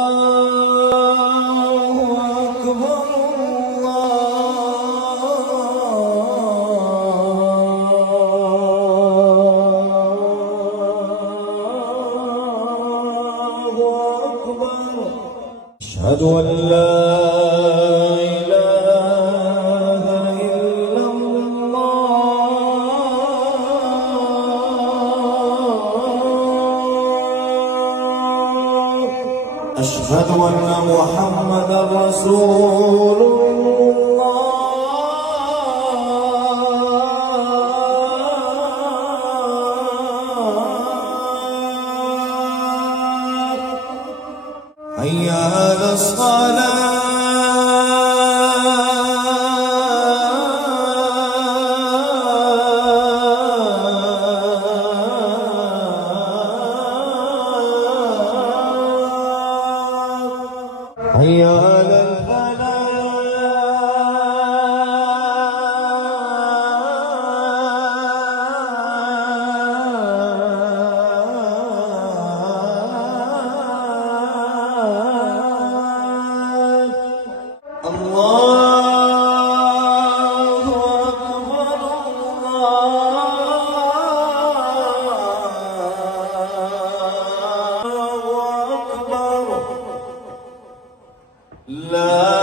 الله أكبر الله أكبر أشهد أن لا إله إلا الله أشهد أن محمدا رسول الله حي على الصلاة حي على الفلاح الله أكبر الله أكبر لا